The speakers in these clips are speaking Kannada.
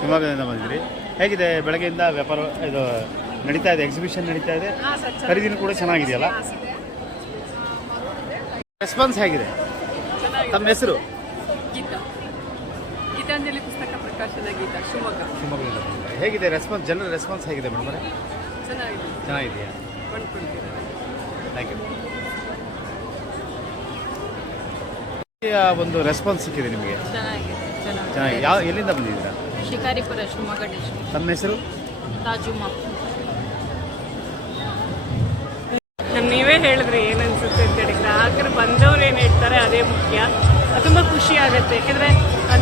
ಶಿವಮೊಗ್ಗದಿಂದ ಬಂದಿದ್ರಿ. ಹೇಗಿದೆ ಬೆಳಗ್ಗೆಯಿಂದ ವ್ಯಾಪಾರ ಇದು ನಡೀತಾ ಇದೆ, ಎಕ್ಸಿಬಿಷನ್ ನಡೀತಾ ಇದೆ, ಖರೀದಿನೂ ಕೂಡ ಚೆನ್ನಾಗಿದೆಯಲ್ಲ? ರೆಸ್ಪಾನ್ಸ್ ಹೇಗಿದೆ? ತಮ್ಮ ಹೆಸರು? ಗೀತಾಂಜಲಿ ಪುಸ್ತಕ ಪ್ರಕಾಶನ ಗೀತಾ, ಶಿವಮೊಗ್ಗದಿಂದ. ಹೇಗಿದೆ ರೆಸ್ಪಾನ್ಸ್, ಜನರ ರೆಸ್ಪಾನ್ಸ್ ಹೇಗಿದೆ ಮೇಡಮ್? ಚೆನ್ನಾಗಿದೆಯಾ? Thank you. ಒಂದು ರೆಸ್ಪಾನ್ಸ್ ಸಿಕ್ಕಿದೆ ನಿಮಗೆ? ಚೆನ್ನಾಗಿ. ಎಲ್ಲಿಂದ ಬಂದಿದ್ದೀರಾ? ಶಿಕಾರಿಪುರ, ಶಿವಮೊಗ್ಗ ಡಿಸ್ಟ್ರಿಕ್ಟ್. ತಮ್ಮ ಹೆಸರು? ತಾಜುಮಾ. ನೀವೇ ಹೇಳಿದ್ರಿ ಏನು ಅನ್ಸುತ್ತೆ ಅಂತೇಳಿ. ಗ್ರಾಹಕರು ಬಂದವ್ರು ಏನು ಹೇಳ್ತಾರೆ ಅದೇ ಮುಖ್ಯ. ತುಂಬ ಖುಷಿ ಆಗುತ್ತೆ, ಯಾಕೆಂದರೆ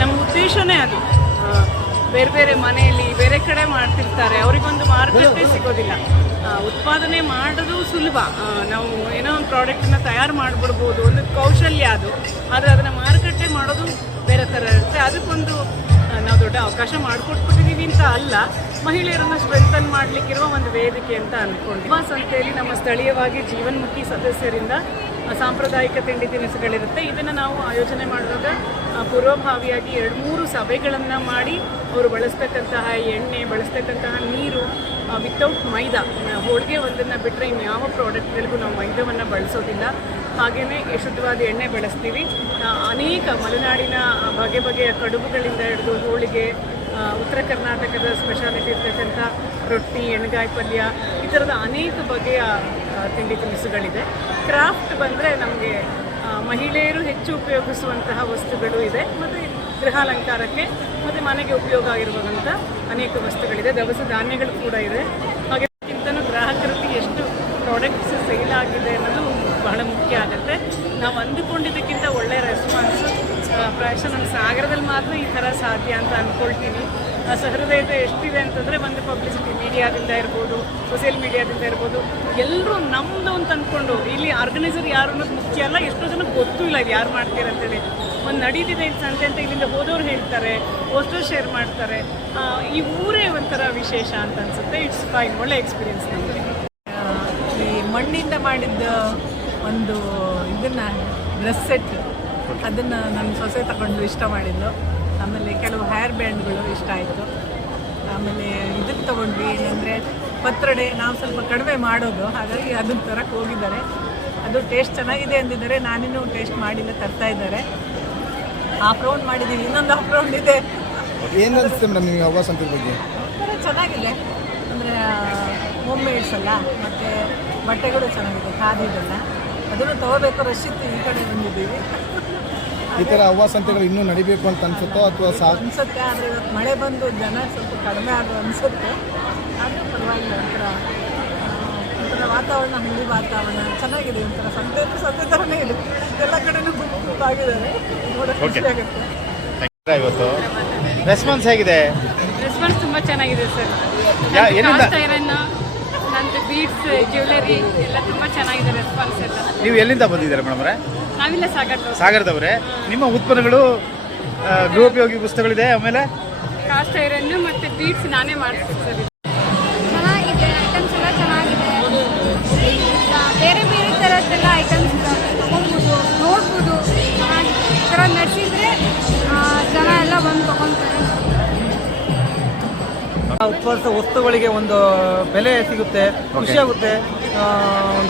ನಮ್ಮ ಉದ್ದೇಶನೇ ಅದು. ಬೇರೆ ಬೇರೆ ಮನೆಯಲ್ಲಿ ಬೇರೆ ಕಡೆ ಮಾಡ್ತಿರ್ತಾರೆ, ಅವರಿಗೊಂದು ಮಾರುಕಟ್ಟೆ ಸಿಗೋದಿಲ್ಲ. ಉತ್ಪಾದನೆ ಮಾಡೋದು ಸುಲಭ, ನಾವು ಏನೋ ಒಂದು ಪ್ರಾಡಕ್ಟನ್ನು ತಯಾರು ಮಾಡಿಬಿಡ್ಬೋದು, ಒಂದು ಕೌಶಲ್ಯ ಅದು. ಆದರೆ ಅದನ್ನು ಮಾರುಕಟ್ಟೆ ಮಾಡೋದು ಬೇರೆ ಥರ ಇರುತ್ತೆ. ಅದಕ್ಕೊಂದು ನಾವು ದೊಡ್ಡ ಅವಕಾಶ ಮಾಡಿಕೊಟ್ಬಿಟ್ಟಿದ್ದೀವಿ ಅಂತ ಅಲ್ಲ, ಮಹಿಳೆಯರನ್ನು ಸ್ಟ್ರೆಂಥನ್ ಮಾಡಲಿಕ್ಕಿರುವ ಒಂದು ವೇದಿಕೆ ಅಂತ ಅಂದ್ಕೊಂಡು ಸಂತೆಯಲ್ಲಿ ನಮ್ಮ ಸ್ಥಳೀಯವಾಗಿ ಜೀವನ್ಮುಖಿ ಸದಸ್ಯರಿಂದ ಸಾಂಪ್ರದಾಯಿಕ ತಿಂಡಿ ತಿನಿಸುಗಳಿರುತ್ತೆ. ಇದನ್ನು ನಾವು ಆಯೋಜನೆ ಮಾಡುವಾಗ ಪೂರ್ವಭಾವಿಯಾಗಿ 2-3 ಸಭೆಗಳನ್ನು ಮಾಡಿ ಅವರು ಬಳಸ್ತಕ್ಕಂತಹ ಎಣ್ಣೆ, ಬಳಸ್ತಕ್ಕಂತಹ ನೀರು ವಿತೌಟ್ ಮೈದಾ, ಹೋಳಿಗೆ ಒಂದನ್ನು ಬಿಟ್ಟರೆ ಇನ್ಯಾವ ಪ್ರಾಡಕ್ಟ್ಗಳಿಗೂ ನಾವು ಮೈದಾವನ್ನು ಬಳಸೋದಿಲ್ಲ. ಹಾಗೆಯೇ ಶುದ್ಧವಾದ ಎಣ್ಣೆ ಬಳಸ್ತೀವಿ. ಅನೇಕ ಮಲೆನಾಡಿನ ಬಗೆ ಬಗೆಯ ಕಡುಬುಗಳಿಂದ ಹಿಡಿದು ಹೋಳಿಗೆ, ಉತ್ತರ ಕರ್ನಾಟಕದ ಸ್ಪೆಷಾಲಿಟಿ ಇರ್ತಕ್ಕಂಥ ರೊಟ್ಟಿ, ಎಣ್ಗಾಯಿ ಪಲ್ಯ, ಈ ಥರದ ಅನೇಕ ಬಗೆಯ ತಿಂಡಿ ತಿನಿಸುಗಳಿದೆ. ಕ್ರಾಫ್ಟ್ ಬಂದರೆ ನಮಗೆ ಮಹಿಳೆಯರು ಹೆಚ್ಚು ಉಪಯೋಗಿಸುವಂತಹ ವಸ್ತುಗಳು ಇದೆ, ಮತ್ತು ಗೃಹಾಲಂಕಾರಕ್ಕೆ ಮತ್ತು ಮನೆಗೆ ಉಪಯೋಗ ಆಗಿರುವಂಥ ಅನೇಕ ವಸ್ತುಗಳಿದೆ. ದವಸ ಧಾನ್ಯಗಳು ಕೂಡ ಇದೆ. ಹಾಗೆ ಇಂತನೂ ಗ್ರಾಹಕರಲ್ಲಿ ಎಷ್ಟು ಪ್ರಾಡಕ್ಟ್ಸ್ ಸೇಲ್ ಆಗಿದೆ ಅನ್ನೋದು ಬಹಳ ಮುಖ್ಯ ಆಗುತ್ತೆ. ನಾವು ಅಂದುಕೊಂಡಿದ್ದಕ್ಕಿಂತ ಒಳ್ಳೆಯ ರೆಸ್ಪಾನ್ಸು ಪ್ರಾಯಶಃ ನಮ್ಮ ಸಾಗರದಲ್ಲಿ ಮಾತ್ರ ಈ ಥರ ಸಾಧ್ಯ ಅಂತ ಅಂದ್ಕೊಳ್ತೀನಿ. ಸಹೃದಯತೆ ಎಷ್ಟಿದೆ ಅಂತಂದರೆ, ಒಂದು ಪಬ್ಲಿಸಿಟಿ ಮೀಡಿಯಾದಿಂದ ಇರ್ಬೋದು, ಸೋಷಿಯಲ್ ಮೀಡಿಯಾದಿಂದ ಇರ್ಬೋದು, ಎಲ್ಲರೂ ನಮ್ಮದು ಅಂತ ಅಂದ್ಕೊಂಡು, ಇಲ್ಲಿ ಆರ್ಗನೈಸರ್ ಯಾರು ಅನ್ನೋದು ಮುಖ್ಯ ಅಲ್ಲ. ಎಷ್ಟೋ ಜನಕ್ಕೆ ಗೊತ್ತೂ ಇಲ್ಲ ಇದು ಯಾರು ಮಾಡ್ತೀರಂತೇಳಿ. ಒಂದು ನಡೀತಿದೆ ಇದು ಸಂತೆ ಅಂತ ಇಲ್ಲಿಂದ ಹೋದವ್ರು ಹೇಳ್ತಾರೆ, ಪೋಸ್ಟರ್ ಶೇರ್ ಮಾಡ್ತಾರೆ. ಈ ಊರೇ ಒಂಥರ ವಿಶೇಷ ಅಂತ ಅನಿಸುತ್ತೆ. ಇಟ್ಸ್ ಫೈನ್, ಒಳ್ಳೆ ಎಕ್ಸ್ಪೀರಿಯನ್ಸ್ ನಮಗೆ. ಈ ಮಣ್ಣಿಂದ ಮಾಡಿದ್ದ ಒಂದು ಇದನ್ನು ಡ್ರೆಸ್ ಸೆಟ್, ಅದನ್ನು ನನ್ನ ಸೊಸೆ ತಗೊಂಡು ಇಷ್ಟ ಮಾಡಿದ್ದು. ಆಮೇಲೆ ಕೆಲವು ಹೇರ್ ಬ್ಯಾಂಡ್ಗಳು ಇಷ್ಟ ಆಯಿತು. ಆಮೇಲೆ ಇದನ್ನು ತೊಗೊಂಡ್ವಿ, ಏನಂದರೆ ಪತ್ರೊಡೆ. ನಾವು ಸ್ವಲ್ಪ ಕಡಿಮೆ ಮಾಡೋದು, ಹಾಗಾಗಿ ಅದನ್ನು ತರಕ್ಕೆ ಹೋಗಿದ್ದಾರೆ. ಅದು ಟೇಸ್ಟ್ ಚೆನ್ನಾಗಿದೆ ಅಂದಿದ್ದಾರೆ. ನಾನಿನ್ನೂ ಟೇಸ್ಟ್ ಮಾಡಿಲ್ಲ, ತರ್ತಾ ಇದ್ದಾರೆ. ಹಾಫ್ ರೌಂಡ್ ಮಾಡಿದ್ದೀವಿ, ಇನ್ನೊಂದು ಹಾಫ್ ರೌಂಡ್ ಇದೆ. ಏನು ಅನಿಸುತ್ತೆ ಮೇಡಮ್ ನಿಮಗೆ ಹವ್ವ ಸಂತೆ ಬಗ್ಗೆ? ಚೆನ್ನಾಗಿದೆ, ಅಂದರೆ ಹೋಮ್ ಮೇಡ್ಸ್ ಅಲ್ಲ, ಮತ್ತು ಬಟ್ಟೆಗಳು ಚೆನ್ನಾಗಿದೆ, ಖಾದಿದೆಲ್ಲ. ಅದನ್ನು ತೊಗೋಬೇಕು, ರಶ್ ಇತ್ತು, ಈ ಕಡೆ ಬಂದಿದ್ದೀವಿ. ಈ ಥರ ಹವ್ವ ಸಂತೆಗಳು ಇನ್ನೂ ನಡಿಬೇಕು ಅಂತ ಅನ್ಸುತ್ತೋ ಅಥವಾ ಅನಿಸುತ್ತೆ. ಆದರೆ ಇವತ್ತು ಮಳೆ ಬಂದು ಜನ ಸ್ವಲ್ಪ ಕಡಿಮೆ ಆದರೂ ಅನಿಸುತ್ತೆ. ಆದರೂ ಪರವಾಗಿಲ್ಲ, ಒಂಥರ ವಾತಾವರಣ, ಹಳ್ಳಿ ವಾತಾವರಣ ಚೆನ್ನಾಗಿದೆ. ಒಂಥರ ಸಂತೆ ಥರನೇ ಇದೆ. ಎಲ್ಲ ಕಡೆನೂ ಗುಂಪಾಗಿದ್ದಾರೆ, ನೋಡೋಕೆ ಖುಷಿ ಆಗುತ್ತೆ. ಇವತ್ತು ರೆಸ್ಪಾನ್ಸ್ ಹೇಗಿದೆ? ರೆಸ್ಪಾನ್ಸ್ ತುಂಬ ಚೆನ್ನಾಗಿದೆ ಸರ್. ನಂದು ಬೀಡ್ಸ್, ಜ್ಯುವೆಲರಿ ಎಲ್ಲ ತುಂಬ ಚೆನ್ನಾಗಿದೆ ರೆಸ್ಪಾನ್ಸ್ ಎಲ್ಲ. ನೀವು ಎಲ್ಲಿಂದ ಬಂದಿದ್ದೀರಾ ಮೇಡಮ್ ಅವರೇ? ನಾವಿಲ್ಲ ಸಾಗರದವರೇ. ನಿಮ್ಮ ಉತ್ಪನ್ನಗಳು ಗೃಹೋಪಯೋಗಿ ವಸ್ತುಗಳಿದೆ, ಆಮೇಲೆ ಕಾಸ್ಟ್ ಐರನ್ ಮತ್ತು ಬೀಡ್ಸ್ ನಾನೇ ಮಾಡ್ತೀನಿ ಸರ್. ಚೆನ್ನಾಗಿದೆ, ಐಟಮ್ಸ್ ಎಲ್ಲ ಚೆನ್ನಾಗಿದೆ. ಬೇರೆ ಬೇರೆ ಥರದ್ದೆಲ್ಲ ಐಟಮ್ಸ್ ತೊಗೊಬೋದು, ನೋಡ್ಬೋದು. ಈ ಥರ ನಡೆಸಿದ್ರೆ ಜನ ಎಲ್ಲ ಬಂದು ತೊಗೊತಾರೆ. ಉತ್ಪಾದಿಸಿದ ವಸ್ತುಗಳಿಗೆ ಒಂದು ಬೆಲೆ ಸಿಗುತ್ತೆ, ಖುಷಿಯಾಗುತ್ತೆ.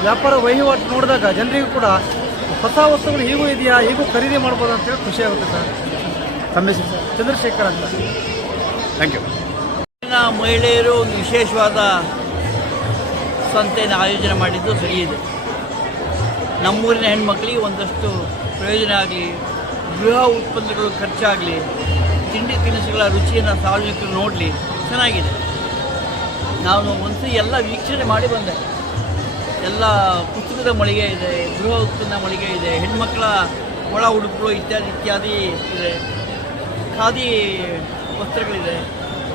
ವ್ಯಾಪಾರ ವಹಿವಾಟು ನೋಡಿದಾಗ ಜನರಿಗೂ ಕೂಡ ಹೊಸ ವಸ್ತುಗಳು ಹೀಗೂ ಇದೆಯಾ, ಹೀಗೂ ಖರೀದಿ ಮಾಡ್ಬೋದು ಅಂತೇಳಿ ಖುಷಿಯಾಗುತ್ತೆ ಸರ್. ಚಂದ್ರಶೇಖರ್ ಅಂತ. Thank you. ಮಹಿಳೆಯರು ಒಂದು ವಿಶೇಷವಾದ ಸಂತೆಯನ್ನು ಆಯೋಜನೆ ಮಾಡಿದ್ದು ಸರಿ ಇದೆ. ನಮ್ಮೂರಿನ ಹೆಣ್ಮಕ್ಳಿಗೆ ಒಂದಷ್ಟು ಪ್ರಯೋಜನ ಆಗಲಿ, ಗೃಹ ಉತ್ಪನ್ನಗಳು ಖರ್ಚಾಗಲಿ, ತಿಂಡಿ ತಿನಿಸುಗಳ ರುಚಿಯನ್ನು ಸಾರ್ವಜನಿಕರು ನೋಡಲಿ, ಚೆನ್ನಾಗಿದೆ. ನಾನು ಒಂದ್ಸರಿ ಎಲ್ಲ ವೀಕ್ಷಣೆ ಮಾಡಿ ಬಂದೆ. ಎಲ್ಲ ಪುಸ್ತಕದ ಮಳಿಗೆ ಇದೆ, ಗೃಹ ಉತ್ಪನ್ನ ಮಳಿಗೆ ಇದೆ, ಹೆಣ್ಮಕ್ಳ ಒಳ ಉಡುಪುಗಳು ಇತ್ಯಾದಿ ಇದೆ, ಖಾದಿ ವಸ್ತ್ರಗಳಿದೆ.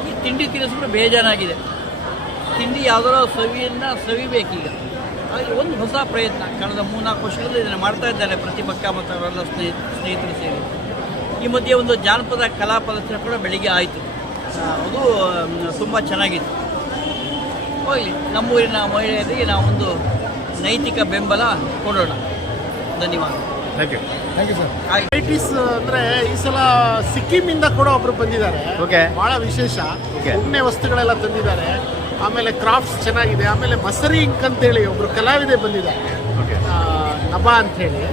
ಈ ತಿಂಡಿ ತಿನಿಸುಗಳು ಬೇಜಾನಾಗಿದೆ. ತಿಂಡಿ ಯಾವುದೋ ಸವಿಯನ್ನು ಸವಿಬೇಕೀಗ. ಹಾಗೆ ಒಂದು ಹೊಸ ಪ್ರಯತ್ನ ಕಳೆದ 3-4 ವರ್ಷಗಳಿಂದ ಇದನ್ನು ಮಾಡ್ತಾ ಇದ್ದಾರೆ ಪ್ರತಿಪಕ್ಷ ಮತ್ತು ಅವರೆಲ್ಲ ಸ್ನೇಹಿತರು ಸೇರಿ. ಈ ಮಧ್ಯೆ ಒಂದು ಜಾನಪದ ಕಲಾ ಪ್ರದರ್ಶನ ಕೂಡ ಬೆಳಿಗ್ಗೆ ಆಯಿತು. ಅದು ತುಂಬ ಚೆನ್ನಾಗಿತ್ತು. ಹೋಗಲಿ, ನಮ್ಮೂರಿನ ಮಹಿಳೆಯರಿಗೆ ನಾವೊಂದು ನೈತಿಕ ಬೆಂಬಲ ಕೊಡೋಣ. ಧನ್ಯವಾದ. Thank you. Thank you sir. Varieties ಅಂದ್ರೆ ಈ ಸಲ ಸಿಕ್ಕಿಮಿಂದ ಕೂಡ ಒಬ್ರು ಬಂದಿದ್ದಾರೆ. ಓಕೆ. ಬಹಳ ವಿಶೇಷ. ಓಕೆ. ಉಣ್ಣೆ ವಸ್ತುಗಳೆಲ್ಲ ತಂದಿದ್ದಾರೆ. ಆಮೇಲೆ ಕ್ರಾಫ್ಟ್ಸ್ ಚೆನ್ನಾಗಿದೆ. ಆಮೇಲೆ ಮಸರಿ ಇಂಕ್ ಅಂತೇಳಿ ಒಬ್ರು ಕಲಾವಿದೆ ಬಂದಿದ್ದಾರೆ, ಓಕೆ. ನಬಾ ಅಂಥೇಳಿ.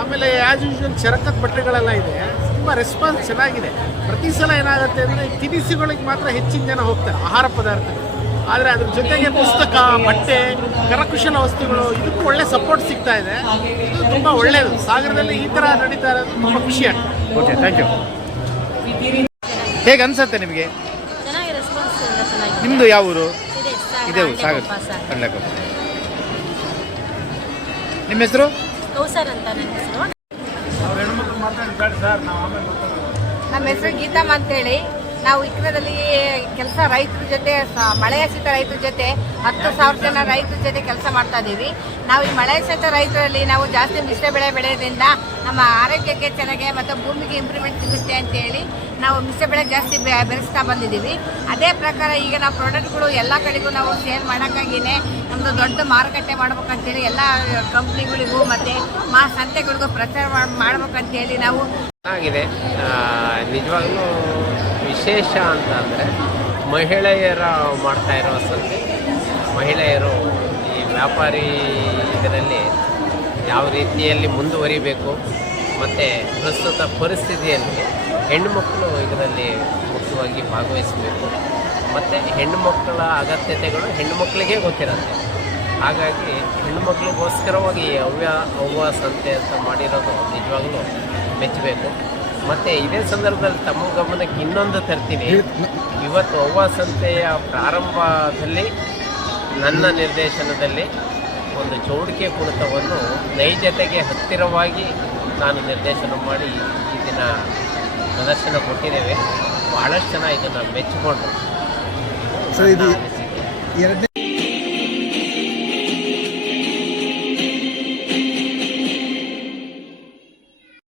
ಆಮೇಲೆ ಆ್ಯಸ್ ಯೂಶುವಲ್ ಚರಕದ ಬಟ್ಟೆಗಳೆಲ್ಲ ಇದೆ. ತುಂಬ ರೆಸ್ಪಾನ್ಸ್ ಚೆನ್ನಾಗಿದೆ. ಪ್ರತಿ ಸಲ ಏನಾಗುತ್ತೆ ಅಂದರೆ ತಿನಿಸುಗಳಿಗೆ ಮಾತ್ರ ಹೆಚ್ಚಿನ ಜನ ಹೋಗ್ತಾರೆ, ಆಹಾರ ಪದಾರ್ಥಗಳು. ಆದರೆ ಅದ್ರ ಜೊತೆಗೆ ಪುಸ್ತಕ, ಬಟ್ಟೆ, ಕರಕುಶಲ ವಸ್ತುಗಳು ಇದಕ್ಕೂ ಒಳ್ಳೆ ಸಪೋರ್ಟ್ ಸಿಗ್ತಾ ಇದೆ. ಇದು ತುಂಬ ಒಳ್ಳೆಯದು. ಸಾಗರದಲ್ಲಿ ಈ ಥರ ನಡೀತಾ ಇರೋದು ತುಂಬ ಖುಷಿ ಆಗ್ತದೆ. Okay, thank you. ಹೇಗೆ ಅನ್ಸುತ್ತೆ ನಿಮಗೆ? ಚೆನ್ನಾಗಿ ರೆಸ್ಪಾನ್ಸ್ ಎಲ್ಲ ಚೆನ್ನಾಗಿದೆ. ನಿಮ್ಮದು ಯಾವ ಊರು? ಇದೆ ಇದೆ ಸಾಗರ ಸರ್. ಕಂಡ್ಲಕೊಪ್ಪ. ನಿಮ್ಮ ಹೆಸರು? ಕೌಸರ್ ಅಂತ ನನ್ನ ಹೆಸರು. ನಮ್ಮ ಹೆಸರು ಗೀತಮ್ಮ ಅಂತೇಳಿ. ನಾವು ಇಕ್ರದಲ್ಲಿ ಕೆಲಸ ರೈತರ ಜೊತೆ ಮಳೆಯಾಶ್ರಿತ ರೈತರ ಜೊತೆ 10,000 ಜನ ರೈತರ ಜೊತೆ ಕೆಲಸ ಮಾಡ್ತಾ ಇದ್ದೀವಿ. ನಾವು ಈ ಮಳೆಯಾಶ್ರಿತ ರೈತರಲ್ಲಿ ನಾವು ಜಾಸ್ತಿ ಮಿಶ್ರ ಬೆಳೆ ಬೆಳೆಯೋದ್ರಿಂದ ನಮ್ಮ ಆರೋಗ್ಯಕ್ಕೆ ಚೆನ್ನಾಗಿ ಮತ್ತು ಭೂಮಿಗೆ ಇಂಪ್ರೂವ್ಮೆಂಟ್ ಸಿಗುತ್ತೆ ಅಂತೇಳಿ ನಾವು ಮಿಶ್ರ ಬೆಳೆ ಜಾಸ್ತಿ ಬೆಳೆಸ್ತಾ ಬಂದಿದ್ದೀವಿ. ಅದೇ ಪ್ರಕಾರ ಈಗ ನಾವು ಪ್ರಾಡಕ್ಟ್ಗಳು ಎಲ್ಲ ಕಡೆಗೂ ನಾವು ಸೇಲ್ ಮಾಡೋಕ್ಕಾಗಿಯೇ ನಮ್ಮದು ದೊಡ್ಡ ಮಾರುಕಟ್ಟೆ ಮಾಡ್ಬೇಕಂತೇಳಿ ಎಲ್ಲ ಕಂಪ್ನಿಗಳಿಗೂ ಮತ್ತು ಸಂತೆಗಳಿಗೂ ಪ್ರಚಾರ ಮಾಡ್ಬೇಕಂತೇಳಿ ನಾವು ಆಗಿದೆ. ನಿಜವಾಗ್ಲೂ ವಿಶೇಷ ಅಂತ ಅಂದರೆ ಮಹಿಳೆಯರ ಮಾಡ್ತಾ ಇರೋ ಸಂತೆ. ಮಹಿಳೆಯರು ಈ ವ್ಯಾಪಾರಿ ಇದರಲ್ಲಿ ಯಾವ ರೀತಿಯಲ್ಲಿ ಮುಂದುವರಿಬೇಕು ಮತ್ತು ಪ್ರಸ್ತುತ ಪರಿಸ್ಥಿತಿಯಲ್ಲಿ ಹೆಣ್ಣುಮಕ್ಕಳು ಇದರಲ್ಲಿ ಮುಖ್ಯವಾಗಿ ಭಾಗವಹಿಸಬೇಕು. ಮತ್ತು ಹೆಣ್ಣುಮಕ್ಕಳ ಅಗತ್ಯತೆಗಳು ಹೆಣ್ಣುಮಕ್ಕಳಿಗೆ ಗೊತ್ತಿರುತ್ತೆ. ಹಾಗಾಗಿ ಹೆಣ್ಣುಮಕ್ಳಿಗೋಸ್ಕರವಾಗಿ ಅವ್ವ ಸಂತೆ ಅಂತ ಮಾಡಿರೋದು ನಿಜವಾಗ್ಲೂ ಮೆಚ್ಚಬೇಕು. ಮತ್ತು ಇದೇ ಸಂದರ್ಭದಲ್ಲಿ ತಮ್ಮ ಗಮನಕ್ಕೆ ಇನ್ನೊಂದು ತರ್ತೀನಿ. ಇವತ್ತು ಅವ್ವ ಸಂತೆಯ ಪ್ರಾರಂಭದಲ್ಲಿ ನನ್ನ ನಿರ್ದೇಶನದಲ್ಲಿ ಒಂದು ಚೌಡಿಕೆ ಕುಣಿತವನ್ನು ನೈಜತೆಗೆ ಹತ್ತಿರವಾಗಿ ನಾನು ನಿರ್ದೇಶನ ಮಾಡಿ ಈ ದಿನ ಪ್ರದರ್ಶನ ಕೊಟ್ಟಿದ್ದೇವೆ. ಭಾಳಷ್ಟು ಜನ ಇದನ್ನು ಮೆಚ್ಚಿಕೊಂಡು ಸರ್, ಇದು ಎರಡನೇ